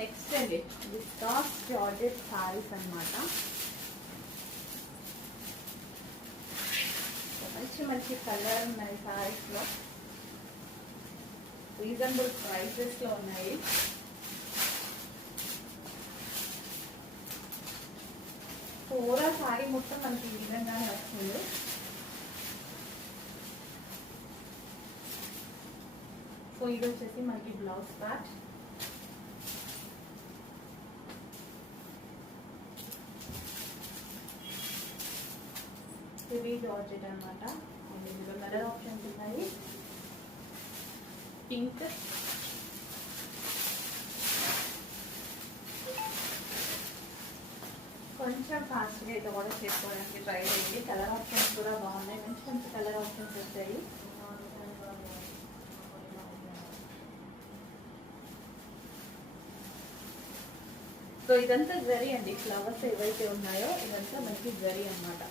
నెక్స్ట్ అండి viscous georgette saris అన్నమాట. మంచి మంచి కలర్ ఉన్నాయి సారీస్లో, రీజనబుల్ ప్రైసెస్లో ఉన్నాయి. పూరా సారీ మొత్తం మనకి ఈ విధంగానే వస్తుంది. సో ఇది వచ్చేసి మనకి బ్లౌజ్ పార్ట్. హెవీ జార్జెట్ అనమాట. ఇందులో కలర్ ఆప్షన్స్ ఉన్నాయి. పింక్, కొంచెం ఫాస్ట్గా అయితే కూడా చేసుకోవడానికి ట్రై చేయండి. కలర్ ఆప్షన్స్ కూడా బాగున్నాయి, మంచి మంచి కలర్ ఆప్షన్స్ వచ్చాయి. సో ఇదంతా జరీ అండి, ఫ్లవర్స్ ఏవైతే ఉన్నాయో ఇదంతా మనకి జరీ అనమాట.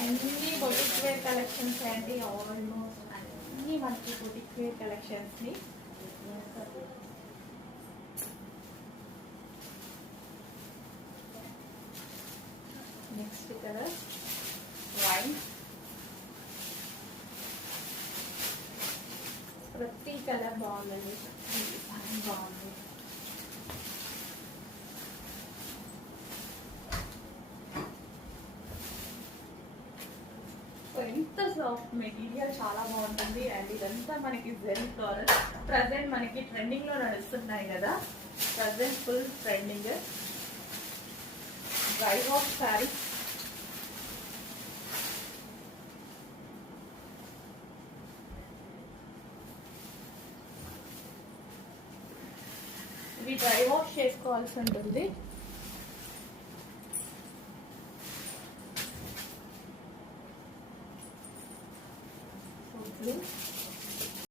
అన్ని బొటిక్ వేర్ కలెక్షన్స్ అండి, ఆల్మోస్ట్ అన్ని మనకి బొటిక్ వేర్ కలెక్షన్స్ని. Next colour wine. ప్రతి కలర్ బాగుందండి, బాగుంది. ఎంత సాఫ్ట్ మెటీరియల్, చాలా బాగుంటుంది. అండ్ ఇదంతా మనకి జెల్ ఫ్లోరల్. ప్రజెంట్ మనకి ట్రెండింగ్ లో నడుస్తున్నాయి కదా, present full trending. Dry wash sari. ఇవి డ్రై వాష్ చేసుకోవాల్సి ఉంటుంది.